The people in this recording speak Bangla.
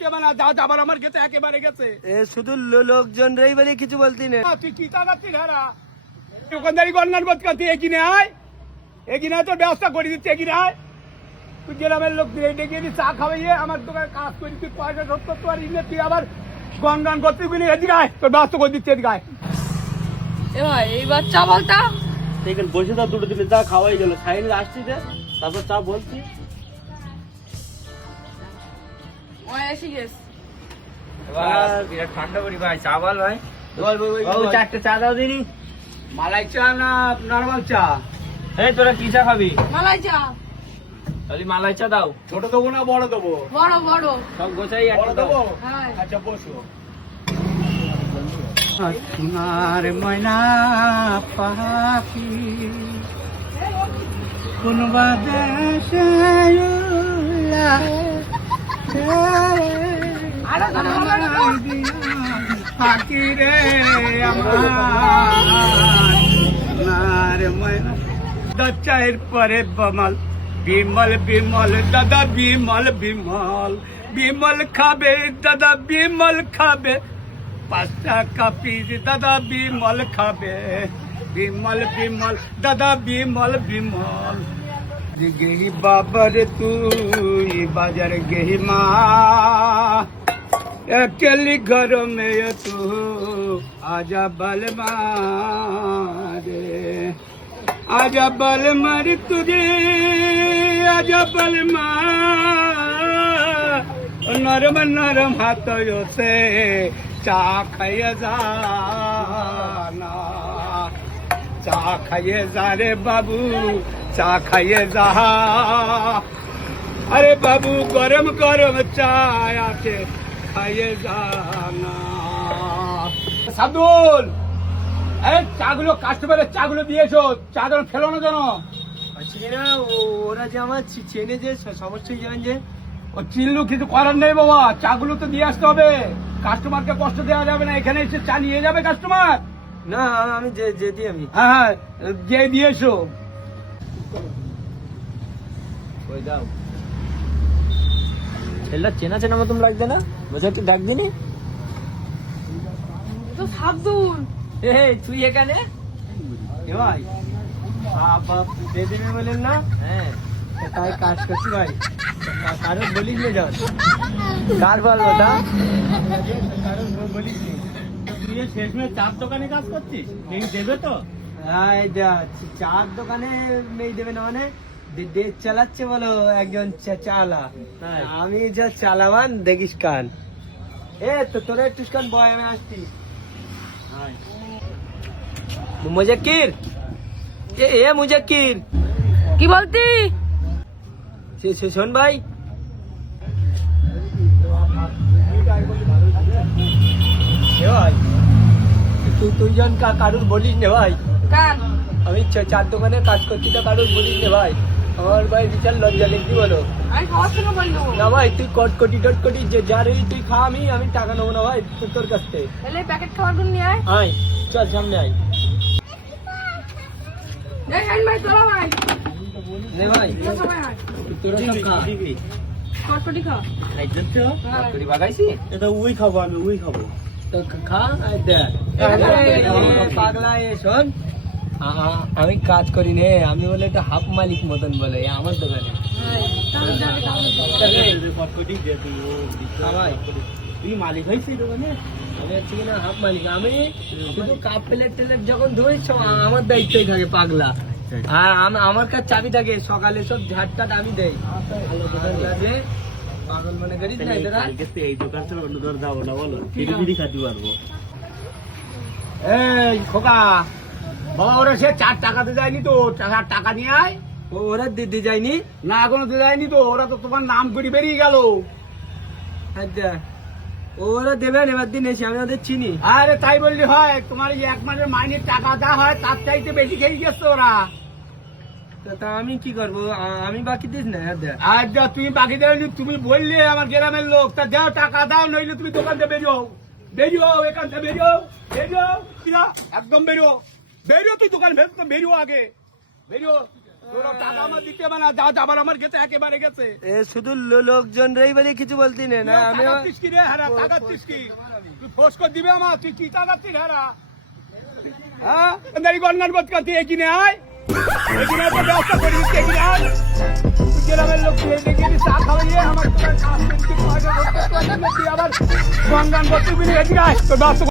বলতে হবে না, যা যাবার আমার গেছে একেবারে গেছে। শুধু লোকজন রই বলে কিছু বলতি না। তুই কি চালাচ্ছিস হারা দোকানদারি গন্ডার বোধ করতে এগিয়ে আয়, এগিয়ে তো ব্যবস্থা করে দিচ্ছে, এগিয়ে আয়। তুই গ্রামের লোক ডেকে চা খাওয়াইয়ে আমার দোকানে কাজ করি, তুই পয়সা শোধ করতে পারি না, তুই আবার গন্ডান করতে এদিকে আয়, তোর ব্যবস্থা করে দিচ্ছে, এদিকে আয়। এইবার চা বলতা এখানে বসে তো দুটো দিলে চা খাওয়াই গেল, সাইনে আসছি যে তারপর চা বলছি। বিরাট ঠান্ডা করি ভাই, চা বল ভাই। চারটে চা দাও দিনি। মালাই চা না নরমাল চা? এই তোরা কি চা খাবি? মালাই চা। তাহলে মালাই চা দাও। ছোট দেবো না বড় দেবো? বড় বড়। সব গোছাই বড় একটা দাও। দেবো? হ্যাঁ। আচ্ছা বসো। সোনার ময়না পাখি কোনবা দেশে পাখি রে আমার ময়না চায়ের পরে বমাল বিমল বিমল দাদা বিমল বিমল বিমল খাবে দাদা বিমল খাবে 5 টাকা পিস দাদা বিমল খাবে বিমল বিমল দাদা বিমল বিমল গেহি বাবার তুই বাজার গেহি মা अकेली घर में तू आजा बल मारे आजा बल मार तुझे आजा बल मार नरम नरम हाथों से चा खाए जाना चा खाए जा रे बाबू चा खाए जा अरे बाबू गरम गरम चाय आके খাইয়ে জানা সাদুল এই চাগুলো কাস্টমারের চাগুলো দিয়েছো, চা যেন ফেলো না যেন। ওরা যে আমার চেনে যে সমস্যা জানেন যে ও চিল্লু কিছু করার নেই বাবা, চাগুলো তো দিয়ে আসতে হবে, কাস্টমারকে কষ্ট দেওয়া যাবে না, এখানে এসে চা নিয়ে যাবে কাস্টমার। না আমি যেদি আমি হ্যাঁ যে দিয়েছো ওই দাও। ছেলেটা চেনা চেনা মতন লাগছে না, বসে একটু ডাক দিনি। তো সাবদুল তুই এখানে? এ ভাই বাপ দিয়ে দেবে বলেন না? হ্যাঁ তাই কাজ করছি ভাই, কারো বলিস নে যান। কার বলবো তা? কারো বলিস নি। তুই শেষমেশ চার দোকানে কাজ করছিস, এই দেবে তো? চার দোকানে মেয়ে দেবে না মানে দেশ চালাচ্ছে বলো একজন চালা, আমি যা চালাবান দেখিস কান। তো তোরা একটু কান বয়, আমি আসছি। মুজাক্কির এ মুজাক্কির কি বলতি? শোন ভাই, ভাই তুই জন কারুর বলিস নে ভাই, কান আমি চার দোকানে কাজ করছি তো কারুর বলিস নে ভাই, আমার ভাই বিশাল লজ্জা লেগি বলো। আমি খাওয়ার জন্য বললো না ভাই তুই কটকটি টটকটি যে যা রে তুই খা, আমি টাকা নেবো না ভাই তোর কাছ থেকে। তাহলে প্যাকেট খাওয়ার জন্য নিয়ে আয়। আয় চল সামনে আয়। দেখেন ভাই তোরা ভাই নে ভাই সবাই আয় তোরা সব খা। কটকটি খা। খাইছেন তো? হ্যাঁ। তুই বাগাইছি? এটা উই খাবো, আমি উই খাবো তো খা। পাগলা এ শোন, আমি কাজ করি নে, আমি বলে একটা হাফ মালিক মতন বলে আমার দোকানে। তুই মালিক হয়েছিস দোকানে? আমি হচ্ছে কিনা হাফ মালিক, আমি শুধু কাপ প্লেট টেলেট যখন ধুই সব আমার দায়িত্বই থাকে পাগলা। আর আমার কাছে চাবি থাকে, সকালে সব ঝাড়টাট আমি দেই। পাগল মনে করিস না এটা? এই দোকান থেকে অন্য দোকান যাবো না বলো, ফিরি খাতে পারবো। এই খোকা বাবা, ওরা সে 4 টাকাতে যায়নি তো, টাকা নিয়ে আয়। ওরা দিতে যায়নি না এখনো তো যায়নি তো, ওরা তো তোমার নাম করে বেরিয়ে গেল। আচ্ছা ওরা দেবেন এবার দিন এসে, আমি ওদের চিনি। আরে তাই বললি হয়? তোমার এই 1 মাসের মাইনের টাকা দেওয়া হয়, তার চাইতে বেশি খেয়ে গেছে ওরা। তা আমি কি করবো, আমি বাকি দিস না। আর যা তুমি বাকি দেওনি, তুমি বললে আমার গ্রামের লোক, তা দাও টাকা দাও, নইলে তুমি দোকান থেকে বেরিও, বেরিও এখান থেকে বেরিও, বেরিও একদম বেরিও, বেরিও তুই দোকান বেরিও আগে বেরিও। তোর টাকা আমার দিতে হবে না, যা যাবার আমার গেছে একেবারে গেছে। এ শুধু লোকজন রই বলে কিছু বলতি না, না আমি টাকাচ্ছিস কি রে হারা, টাকাচ্ছিস কি? তুই ফোর্স করে দিবে আমার, তুই কি টাকাচ্ছিস হারা? হ্যাঁ দোকানদারি গণগান করতে করতে এগিয়ে আয়, এগিয়ে তো ব্যবস্থা করে দিচ্ছি, এগিয়ে আয়। তুই গ্রামের লোক ডেকে এনে চা খাওয়াইয়ে আমার দোকানে কাজ করতে পয়সা ধরতে, তুই আবার গণগান করতে এগিয়ে আয়, তোর ব্যবস্থা